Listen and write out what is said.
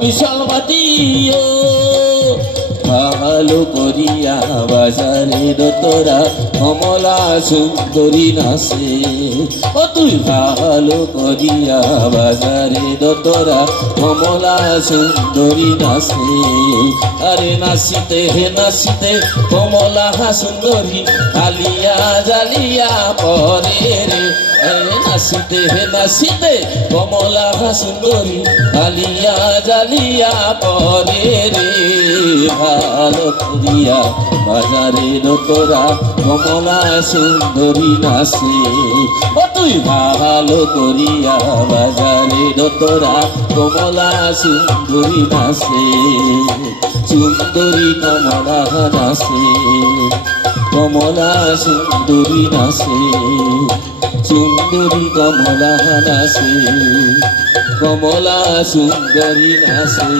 বিশাল মাটিও ভালো করিয়া বাজারে তোরা কমলা সুন্দরী নাচে ও তুই ভালো করিয়া বাজারে তোরা কমলা সুন্দরী নাচে আরে নাচিতে হে নাচিতে কমলা সুন্দরী আলিয়া জালিয়া পরে রে নাচিতে হে নাচিতে কমলা সুন্দরী আলিয়া জালিয়া পরে রে ভালো করিয়া বাজারে তোরা কমলা সুন্দরী নাচে ও তুই ভালো করিয়া বাজারে তোরা কমলা সুন্দরী নাচে সুন্দরী কমলা নাচে কমলা সুন্দরী নাচে সুন্দরী কমলা নাচে কমলা সুন্দরী নাচে